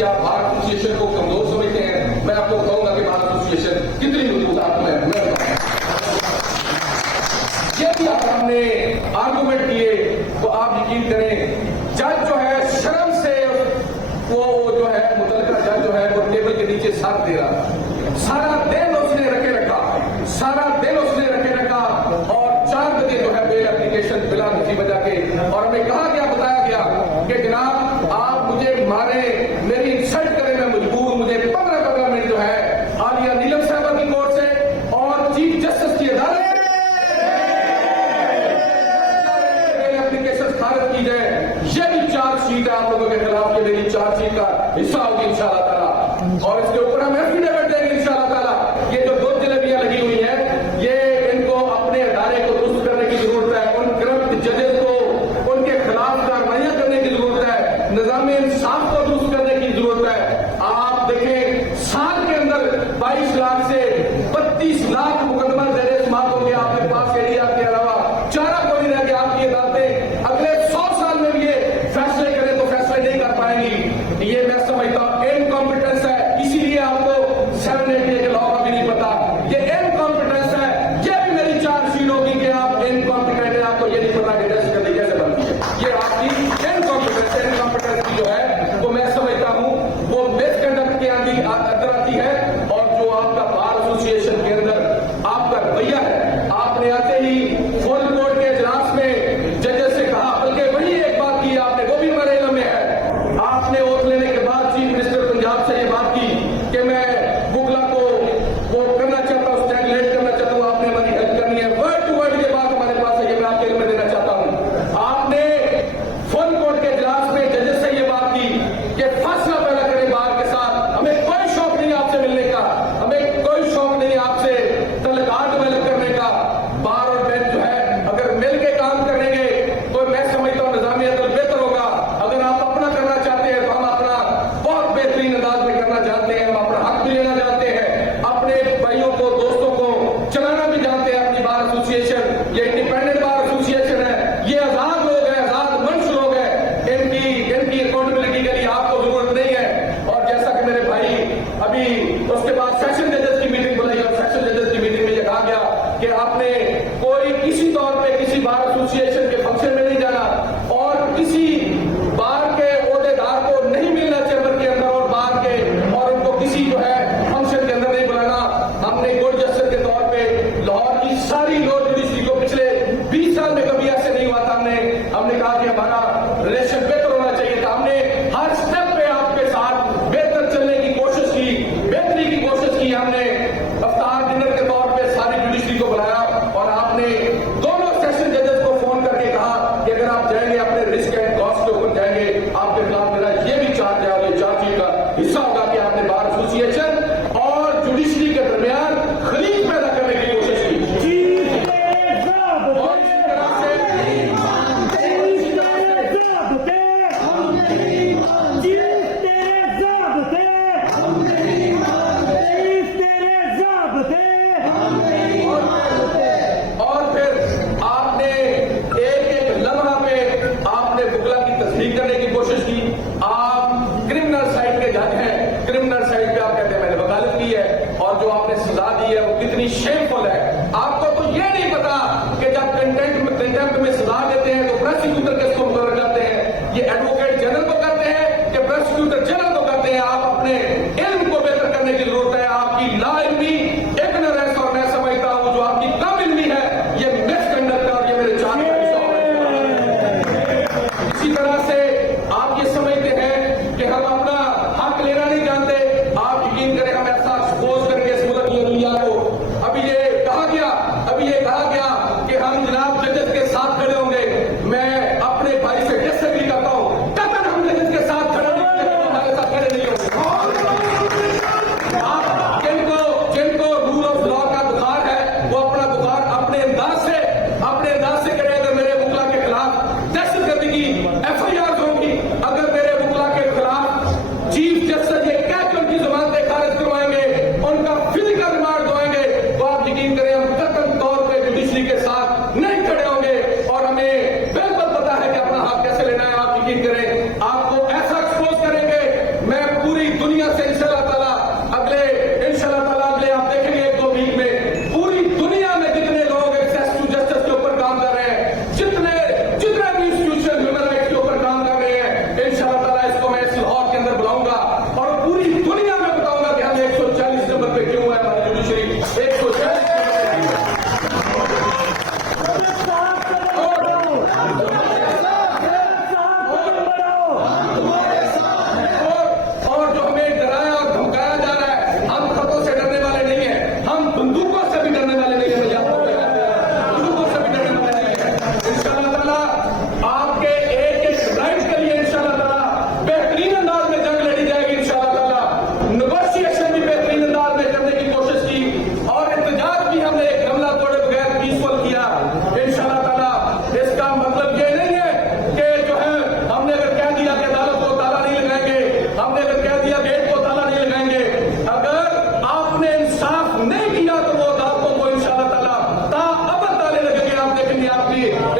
कि आप bar association को कमजोर समझते हैं, मैं आपको कहूंगा कि बार एसोसिएशन कितनी मजबूत आपको मैं ये भी आप हमने आर्गूमेंट किए तो आप यकीन करें जज जो है शर्म से वो जो है मुतलका जज जो है वो टेबल के नीचे साथ दे रहा, सारा दिन उसने रखे रखा, सारा दिन उसने रखे रखा और 4 बजे जो है बेल एप्लीकेशन बिला नसी बजा के और हमें कहा गया, बताया गया कि जनाब आप मुझे मारे, मेरी इंसल्ट करें, मैं मजबूर, मुझे 15 मिनट जो है आलिया नीलम साहबा की कोर्ट से और चीफ जस्टिस की अदालत एप्लीकेशन खारिज की जाए। ये भी चार्जशीट है आप लोगों के खिलाफ, ये मेरी चार्जशीट का हिस्सा होगी इंशाअल्लाह ताला और इसके ऊपर हम एफिडेविट देंगे इंशाअल्लाह ताला। ये जो 2 जलेबियां लगी हुई हैं ये इनको अपने अदारे को दुरुस्त करने की जरूरत है, उन करप्ट जजेस को उनके खिलाफ कार्रवाइयां करने की जरूरत है, निजाम इंसाफ को दुरुस्त करने की जरूरत है। आप देखें साल के अंदर 22 लाख से 32 लाख मुकदमा जेर समाप्त हो गया आपके पास एरिया के अलावा, चारा कोई रह गया आपकी अदालतें अगले 100 साल में भी ये फैसले करें तो फैसले नहीं कर पाएंगी। ये मैं समझता हूं इनकॉम्पिटेंस है, इसीलिए आपको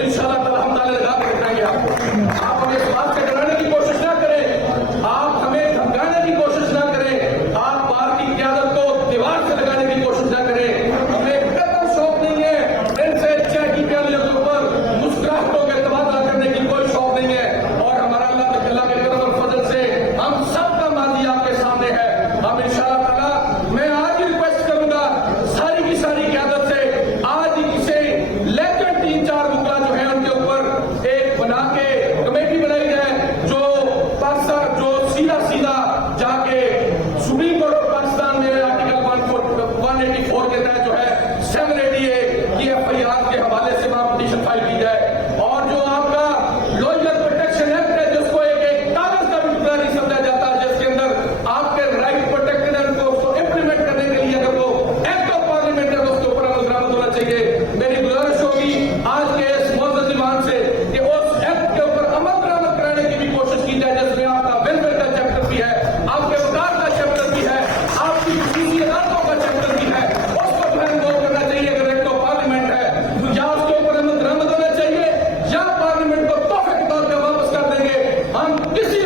और इंशाल्लाह ताला हम ताले लगा के दिखाएंगे आपको। आप हमें इस बात से डराने की कोशिश ना करें, आप हमें धमकाने की कोशिश ना करें, आप पार्टी की क्यादत को दीवार से लगाने की कोशिश ना करें। हमें कतई शौक नहीं है इनसे चाय की प्यालियों के ऊपर मुस्कुराहटों के तबादला करने की कोई शौक नहीं है। और हमारा अल्लाह के करम और फजल से हम सबका माजी आपके सामने है। हम इंशाल्लाह ताला मैं आज ही रिक्वेस्ट करूंगा सारी की सारी क्यादत से, आज ही इसे लेकर 3-4 मुकला जो है उनके ऊपर एक बना के कमेटी बनाई जाए जो पाकिस्तान जो सीधा जाके सुप्रीम कोर्ट ऑफ पाकिस्तान में आर्टिकल 184 के तहत जो है 788 की एफआईआर के हवाले से वहां पिटीशन फाइल की जाए। और जो आपका लॉयर प्रोटेक्शन एक्ट है जिसको एक कागज का भी टुकड़ा नहीं समझा जाता, जिसके अंदर आपके राइट प्रोटेक्टेड है, उनको उसको इम्प्लीमेंट करने के लिए अगर वो एक्ट ऑफ पार्लियामेंट है तो उसके ऊपर अमल दरामद होना चाहिए। मेरी गुजारिश होगी आज के इस मौजूद ईमान से कि उस एक्ट के ऊपर अमल दरामद कराने की भी कोशिश की जाए जिसमें आपका वेलफेयर का चैप्टर भी है, आपके वकार का चैप्टर भी है, आपकी किसी अदालतों का चैप्टर भी है। उसको जो है वो करना चाहिए अगर एक्ट ऑफ पार्लियामेंट है, या उसके ऊपर अमल दरामद होना चाहिए या पार्लियामेंट को तोहफे के तौर पर वापस कर देंगे। हम किसी